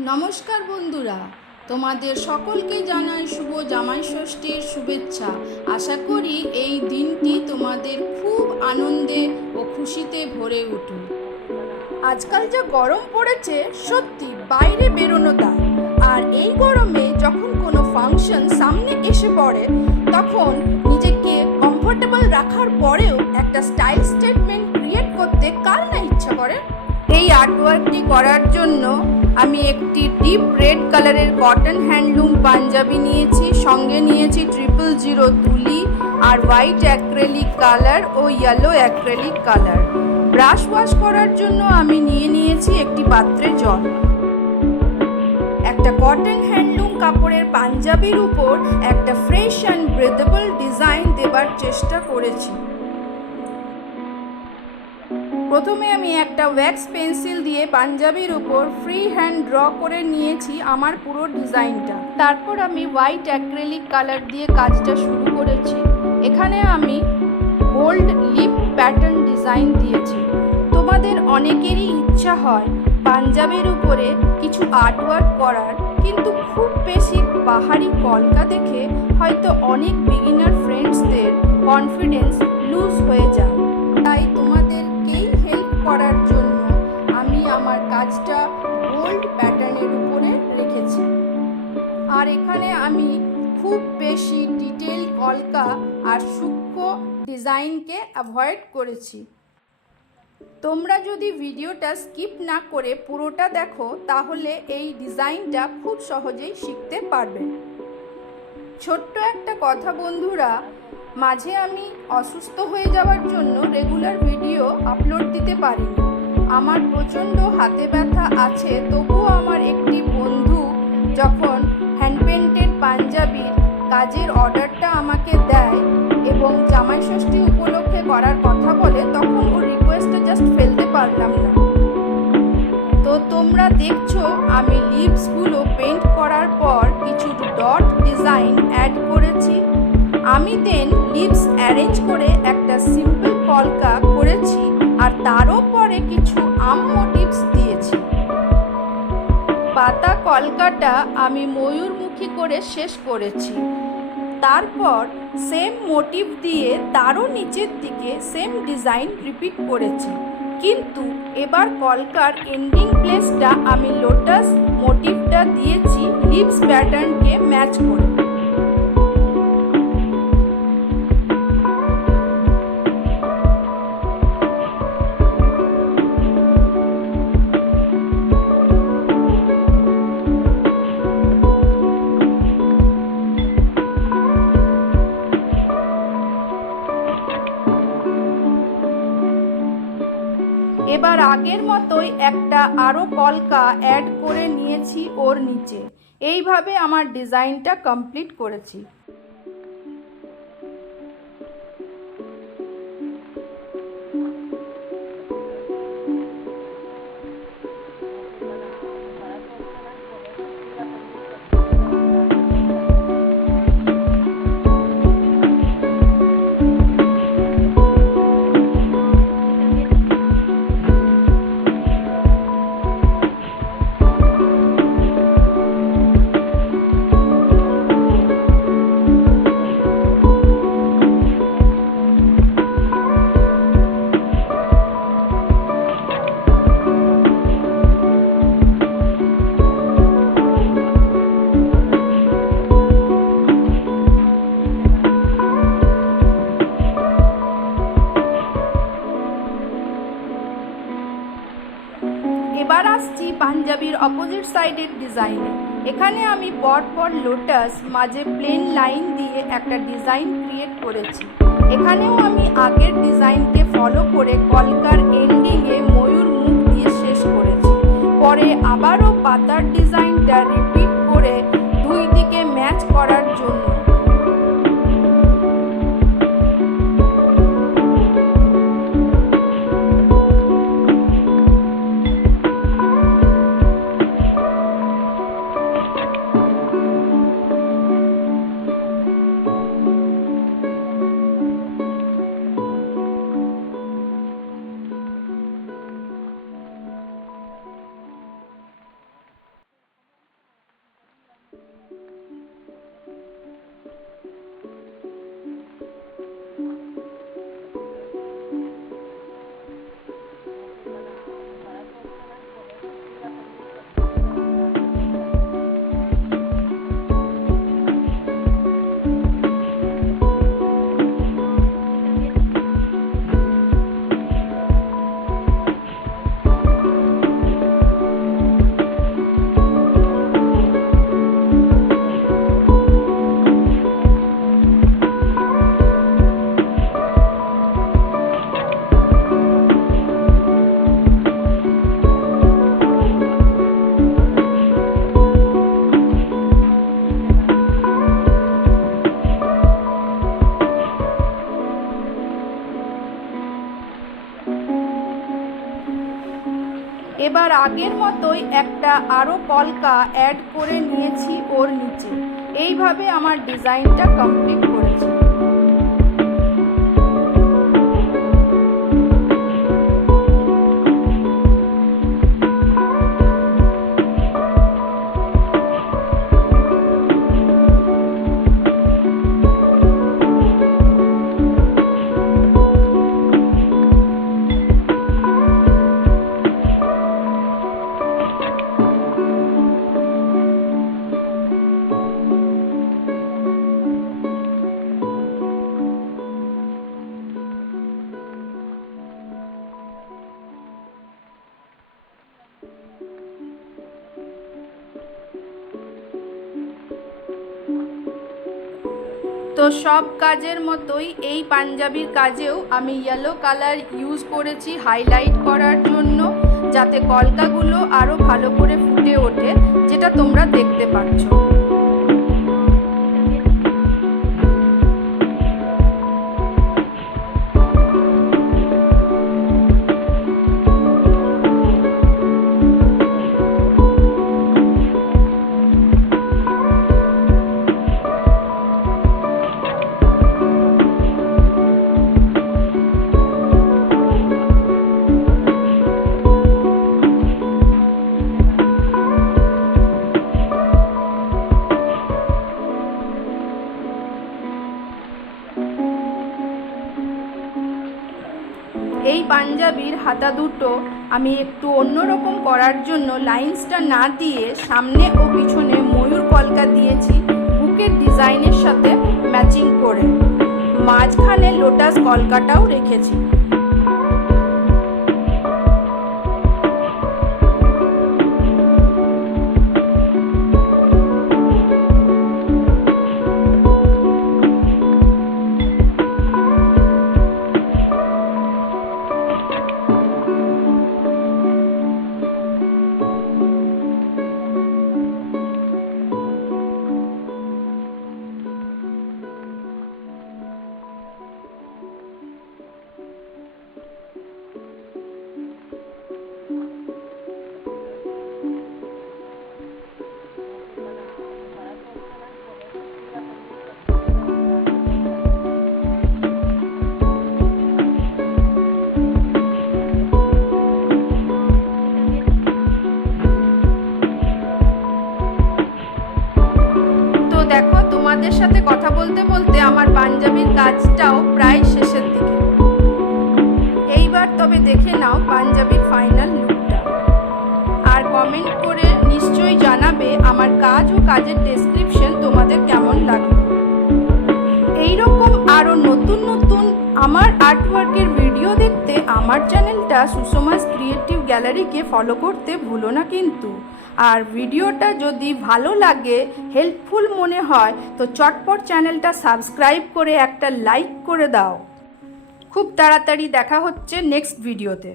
নমস্কার বন্ধুরা, তোমাদের সকলকে জানাই শুভ জামাই ষষ্ঠীর শুভেচ্ছা। আশা করি এই দিনটি তোমাদের খুব আনন্দে ও খুশিতে ভরে উঠুক। আজকাল যা গরম পড়েছে, সত্যি বাইরে বেরোনো দায়। আর এই গরমে যখন কোনো ফাংশন সামনে এসে পড়ে, তখন নিজেকে কমফোর্টেবল রাখার পরেও একটা স্টাইল স্টেটমেন্ট ক্রিয়েট করতে কার না ইচ্ছা করে? এই আর্টওয়ার্কটি করার জন্য আমি একটি ডিপ রেড কালারের কটন হ্যান্ডলুম পাঞ্জাবি নিয়েছি, সঙ্গে নিয়েছি ট্রিপল জিরো তুলি আর হোয়াইট অ্যাক্রেলিক কালার ও yellow acrylic colour brush wash করার জন্য আমি নিয়ে নিয়েছি একটি পাত্রে জল। একটা কটন হ্যান্ডলুম কাপড়ের পাঞ্জাবির উপর একটা ফ্রেশ অ্যান্ড ব্রেথেবল ডিজাইন দেবার চেষ্টা করেছি। প্রথমে আমি একটা ওয়্যাক্স পেন্সিল দিয়ে পাঞ্জাবির উপর ফ্রি হ্যান্ড ড্র করে নিয়েছি আমার পুরো ডিজাইনটা। তারপর আমি হোয়াইট অ্যাক্রেলিক কালার দিয়ে কাজটা শুরু করেছি। এখানে আমি বোল্ড লিপ প্যাটার্ন ডিজাইন দিয়েছি। তোমাদের অনেকেরই ইচ্ছা হয় পাঞ্জাবের উপরে কিছু আর্টওয়ার্ক করার, কিন্তু খুব বেশি পাহাড়ি কলকা দেখে হয়তো অনেক বিগিনার ফ্রেন্ডসদের কনফিডেন্স লুজ হয়ে যায়। কাজটা গোল্ড প্যাটার্নের উপরে রেখেছি। আর এখানে আমি খুব বেশি ডিটেল কলকা আর সূক্ষ্ম ডিজাইনকে অ্যাভয়েড করেছি। তোমরা যদি ভিডিওটা স্কিপ না করে পুরোটা দেখো, তাহলে এই ডিজাইনটা খুব সহজেই শিখতে পারবে। ছোট্ট একটা কথা বন্ধুরা, মাঝে আমি অসুস্থ হয়ে যাওয়ার জন্য রেগুলার ভিডিও আপলোড দিতে পারিনি। আমার প্রচণ্ড হাতে ব্যথা আছে তবুও আমার একটি বন্ধু যখন হ্যান্ড পেন্টেড পাঞ্জাবির কাজের অর্ডারটা আমাকে দেয় এবং জামাই ষষ্ঠী উপলক্ষে করার কথা বলে, তখন ওর রিকোয়েস্টটা জাস্ট ফেলতে পারলাম না। তো তোমরা দেখছ, আমি লিভসগুলো পেন্ট করার পর কিছু ডট ডিজাইন অ্যাড করেছি। আমি দেন লিভস অ্যারেঞ্জ করে কলকাটা আমি ময়ূরমুখী করে শেষ করেছি। তারপর সেম মোটিভ দিয়ে তারও নিচের দিকে সেম ডিজাইন রিপিট করেছি। কিন্তু এবার কলকার এন্ডিং প্লেসটা আমি লোটাস মোটিভটা দিয়েছি লিপস প্যাটার্নকে ম্যাচ করে। আগের মতোই একটা আরও কলকা অ্যাড করে নিয়েছি ওর নিচে। এইভাবে আমার ডিজাইনটা কমপ্লিট করেছি। এবার আসছি পাঞ্জাবির অপোজিট সাইডের ডিজাইনে এখানে আমি পর পর লোটাস মাঝে প্লেন লাইন দিয়ে একটা ডিজাইন ক্রিয়েট করেছি। এখানেও আমি আগের ডিজাইনকে ফলো করে কলকার এন্ডিংয়ে ময়ূর এবার আগের মতোই একটা আরও পলকা অ্যাড করে নিয়েছি ওর নিচে। এইভাবে আমার ডিজাইনটা কমপ্লিট তো সব কাজের মতোই এই পাঞ্জাবির কাজেও আমি ইয়েলো কালার ইউজ করেছি হাইলাইট করার জন্য, যাতে কলকাগুলো আরও ভালো করে ফুটে ওঠে, যেটা তোমরা দেখতে পাচ্ছ। হাতা দুটো, আমি একটু অন্যরকম করার জন্য লাইন্সটা না দিয়ে সামনে ও পিছনে ময়ূর কলকা দিয়েছি বুকের ডিজাইনের সাথে ম্যাচিং করে। মাঝখানে লোটাস কলকাটাও রেখেছি। কথা বলতে বলতে আমার পাঞ্জাবির কাজটাও প্রায় শেষের দিকে। এইবার তবে দেখে নাও পাঞ্জাবির ফাইনাল লুকটা আর কমেন্ট করে নিশ্চয়ই জানাবে আমার কাজ ও কাজের ডেসক্রিপশন তোমাদের কেমন লাগল। এইরকম আরও নতুন নতুন আমার আর্টওয়ার্কের ভিডিও দেখতে আমার চ্যানেলটা সুষমাস ক্রিয়েটিভ গ্যালারিকে ফলো করতে ভুলো না কিন্তু। আর ভিডিওটা যদি ভালো লাগে হেল্পফুল মনে হয়, তো চটপট চ্যানেলটা সাবস্ক্রাইব করে একটা লাইক করে দাও। খুব তাড়াতাড়ি দেখা হচ্ছে নেক্সট ভিডিওতে